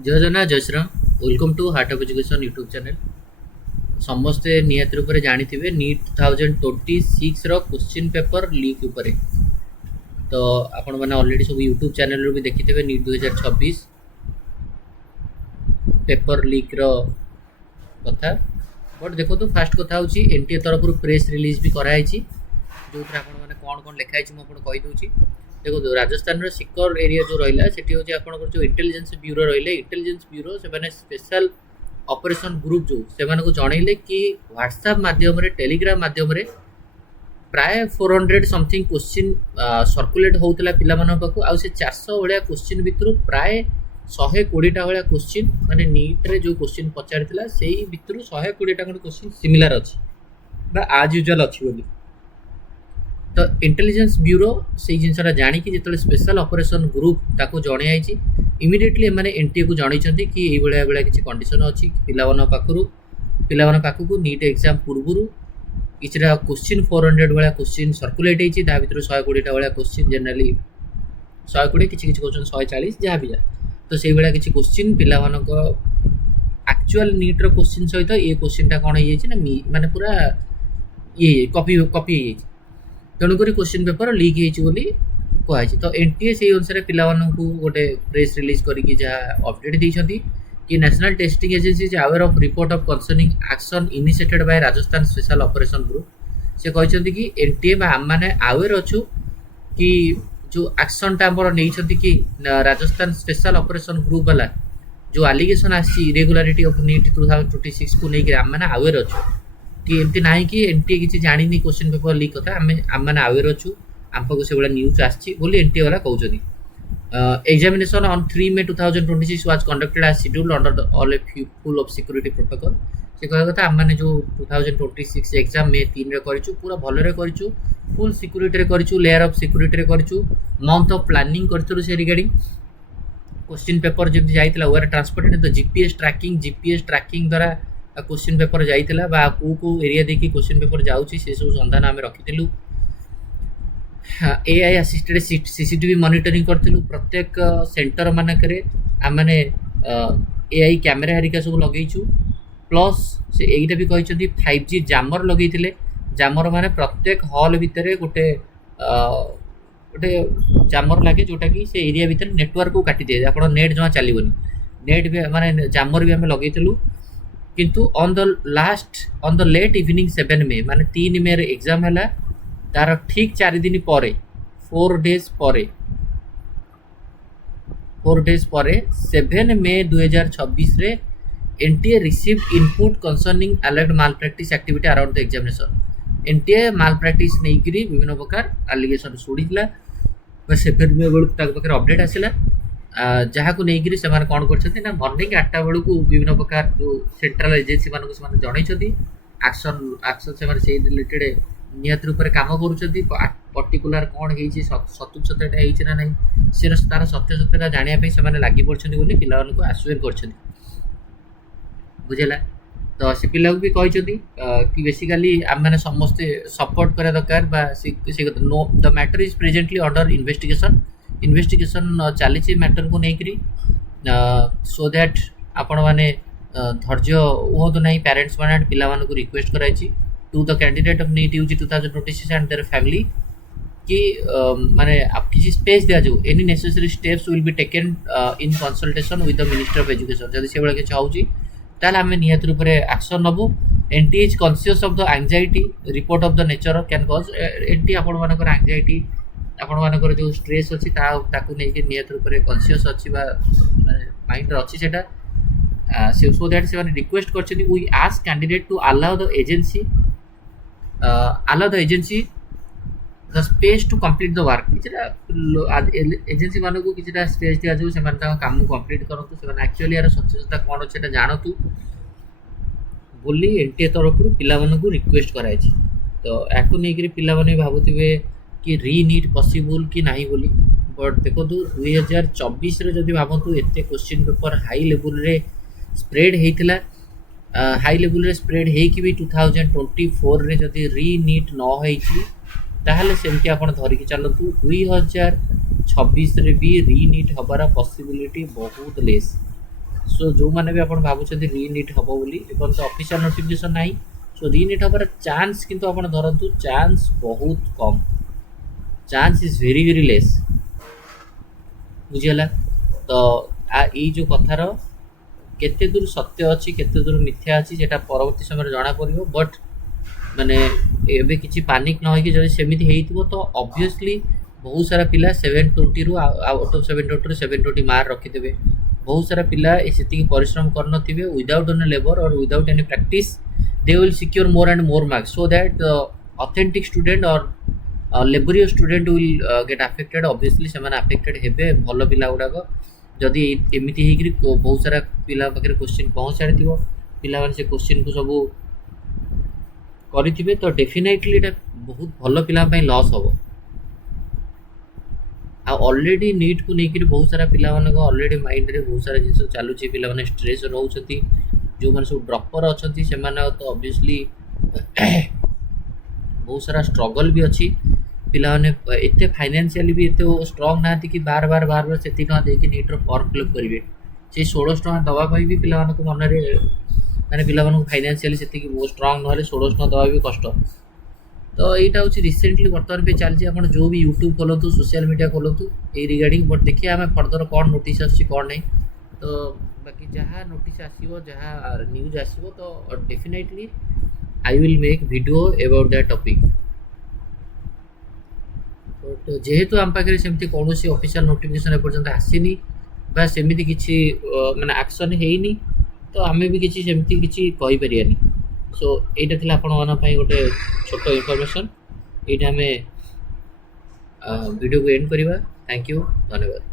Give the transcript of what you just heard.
जय जगन्नाथ जय Shriram. Welcome to heart of education YouTube channel. समस्ते निहाती रूप से जानी नीट 2026 क्वेश्चन पेपर लीक उपरे। तो आपण मैंने ऑलरेडी सब यूट्यूब चैनल भी देखी थे नीट 2026 पेपर लीक रो कथा। बट देखो तो फास्ट कथा हूँ एनटीए तरफ प्रेस रिलीज भी कराई जो मैंने कौन कौन लिखाई मुझे कहीदे। देखो राजस्थान सिकर एरिया जो रहा से जो इंटेलिजेंस ब्यूरो रही इंटेलिजेंस ब्यूरो से स्पेशल ऑपरेशन ग्रुप जो से जनइले कि व्हाट्सएप माध्यम टेलीग्राम माध्यम प्राय 400 समथिंग क्वेश्चन सर्कुलेट होता पिला पाखु आ 400 भाया क्वेश्चन भितर प्राय 120 भाया क्वेश्चन माने नीट रे जो क्वेश्चन पचार से भितर 120 क्वेश्चन सिमिलर अच्छी आज यूजुअल अच्छी बोली। तो इंटेलिजेंस ब्यूरो से जिनसा जाणी जो स्पेशल ऑपरेशन ग्रुप ताको जणाई इमिडिएटली एमाने एनटीए को जनइछंती कि ये भाया किसी कंडीशन अच्छी पिला पाखु नीट एग्जाम पूर्व किसी क्वेश्चन 400 भाया क्वेश्चन सर्कुलेट होती भर 120 भाया क्वेश्चन जेनराली 120 किसी क्वेश्चन 140 जहाँ भी जा तो से भाया किसी क्वेश्चन पिला एक्चुअल नीट रो क्वेश्चन सहित ये क्वेश्चन कौन हो माने पूरा ये कॉपी तेणुक क्वेश्चन पेपर लीक होती कहुई। तो एनटीए से अनुसार पिला गोटे प्रेस रिलीज करके जहाँ अपडेट देती कि national testing agency is aware of report of concerning action initiated by Rajasthan special operation group. से कहते कि एनटीए आम मैंने अवेयर अच्छु कि जो एक्शनटा आमर नहीं कि राजस्थान स्पेशल ऑपरेशन ग्रुप वाला जो आलिगेशन आरेगुलारिटी ऑफ नीट 2026 को लेकिन आम मैंने अवेयर अच्छु कि एमती ना कि एनटीए किसी जानी क्वेश्चन पेपर लीक कथा आम मैंने अवेयर अच्छु आमको से भाया न्यूज आसी एनटीए वाला कहते। Examination on 3 May 2026 was conducted as scheduled under all a full of security protocol. से कह कथा आम मैंने जो 2026 एग्जाम मे 3 रे करिछु पूरा भलरे करिछु फुल सिक्योरिटी रे करिछु लेयर ऑफ सिक्योरिटी रे करिछु मंथ ऑफ प्लानिंग करथुरु से रिगार्डिंग क्वेश्चन पेपर जब जाइतला वेयर ट्रांसपोर्टेड तो जीपीएस ट्रैकिंग द्वारा क्वेश्चन पेपर जाइतला बा को एरिया देखि क्वेश्चन पेपर जाउछि से सब संधान आमे रखिथिलु। एआई असिस्टेड सीसीटीवी मॉनिटरिंग करथिलु प्रत्येक सेंटर मानकरे आमने एआई कैमेरा हरिका सब लगेइछु प्लस से एइटा भी कहिसथि 5G जामर लगेइथिले। जामर माने प्रत्येक हॉल भितरे गोटे जामर लगे जोटा कि से एरिया भितर नेटवर्क को काटी दिए आपण नेट जमा चलीबनी नेट भी माने जामर भी आमे लगेइथिलु किंतु on the late evening 7 May माने 3 May रे एग्जाम हैला तार ठीक 4 दिन पर 4 days पर 7 May 2026 रे NTA receive input concerning alert mall practice activity around the examination. NTA mall practice नहीं करी विभिन्न प्रकार एलिगेशन शुणीला 7 May बेलू अपडेट आसला जहाँ को लेकर से कौन कर मॉर्निंग 8टा बेलू विभिन्न प्रकार जो सेंट्रल एजेंसी मानक जनई एक्शन से रिलेटेड निहत रूप से कम कर पर्टिकुलर कौन होती सत्य ना नहीं से तार सत्यता जानापी से लगी पड़े पिला आश्योर कर बुझेगा। तो से पिला भी कहते कि बेसिकाली आम मैंने समस्ते सपोर्ट करा दरकार the matter is presently under investigation चली मैटर को लेकर सो दैट आपण मैंने धैर्य हूँ ना पेरेंट्स मैंने पिला रिक्वेस्ट कराई to the candidate of NEET UG 2026 and their family कि माने आप किसी स्पेस दिया जाऊ any necessary steps will be taken in consultation with the minister of education जदि से बळे के चाहूची ताल हमें नियत रूप से एक्शन नबू। NTA is conscious of the anxiety report of the nature can cause NTA आपण मानकर एंजाइटी आपण मानकर जो स्ट्रेस अछि ताकू नै के नियत रूप से कॉन्शियस अछि बा माइंड रे अछि सेटा सो दैट से माने रिक्वेस्ट करछथि we ask candidate to allow the agency the space to complete the work agency मान को किसी स्पेस दिया जाऊ से काम कंप्लीट करतु से एक्चुअली यार सत्यता कौन अच्छे जानतु बोली एनटीए तरफ पिला रिक्वेस्ट कराई। तो याकू नहीं पिला भावुवे कि री नीट पॉसिबल कि नहीं बोली बट देखो 2024 रे जदि भावतु एते क्वेश्चन पेपर हाई लेवल रे स्प्रेड होता हाई लेवल रे स्प्रेड होकि भी 2024 रे जदि री नीट न होइछि ताहले सेमती आपण धरिकी चलतु 2026 रे भी री नीट हबार पॉसिबिलिटी बहुत लेस सो जो मैंने भी आपण भाबुଛନ୍ତି रीनीट हबो बोली एपन तो ऑफिशियल नोटिफिकेशन नाही सो रीनीट हबार चांस किंतु आपण धरंतु चांस बहुत कम chance is very very less बुझिला तो ई जो कथार केते दूर सत्य अच्छी केते दूर मिथ्या अच्छी जेटा परवर्ती समय जना पड़िबो बट माने एबे किछि पानिक न होई कि जदि सेमिति हेइतिबो तो ऑब्वियसली बहुत सारा पिला 720 रु आउट ऑफ 720 रु 720 मार्क रखिदेबे बहुत सारा पिला सेतिकी परिश्रम करनथिबे विदाउट एनी लेबर और without any practice they will secure more and more marks so that authentic student और laborious student will get affected obviously से माने अफेक्टेड हेबे भलो पिला गुडाक जदि एमिति हेकरी बहुत सारा पिला पाखे क्वेश्चन पहुँच सारी पिला माने से क्वेश्चन को सब करिथिबे तो डेफिनेटली एटा बहुत भलो पिला पई लॉस हबो आ ऑलरेडी नीट को लेकर बहुत सारा पिला माने को ऑलरेडी माइंड रे बहुत सारा जिंस चालू छी पिला माने स्ट्रेस रहउछथि जो माने सब ड्रॉपर अछथि से माने तो ऑब्वियसली बहुत सारा स्ट्रगल भी अच्छी पिला माने एते फाइनेंशियली भी एते स्ट्रांग नाथि कि बार बार सेति टका देके नीट रो फॉर्म फिल अप करिवे से 16 टका दवा पई भी पिला माने को मन रे माने पिला माने फाइनेंशियली सेति कि बहुत स्ट्रांग नहले 16 टका दवा भी कष्ट तो यहाँ हूँ रिसेंटली बर्तमान पे चलती आप जो भी यूट्यूब खोलतु सोशल मीडिया खोलतु ये रिगार्डिंग बट देखिए आम फर्दर कौन नोटिस आसी कौन नहीं तो बाकी जहाँ नोटिस आसो जहाँ न्यूज आसो तो definitely I will make video about that topic but जेहेतु आम पाखे सेमती कौन ऑफिशियल नोटिफिकेशन एपर्यंत आसीनी बा सेमती किसी माने एक्शन है तो आम भी किसी सेमती किसी कहि परियानी सो एटा थिला आपण माना पई गोटे छोटो इन्फॉर्मेशन एटा हमें वीडियो को एंड करिवा थैंक यू धन्यवाद।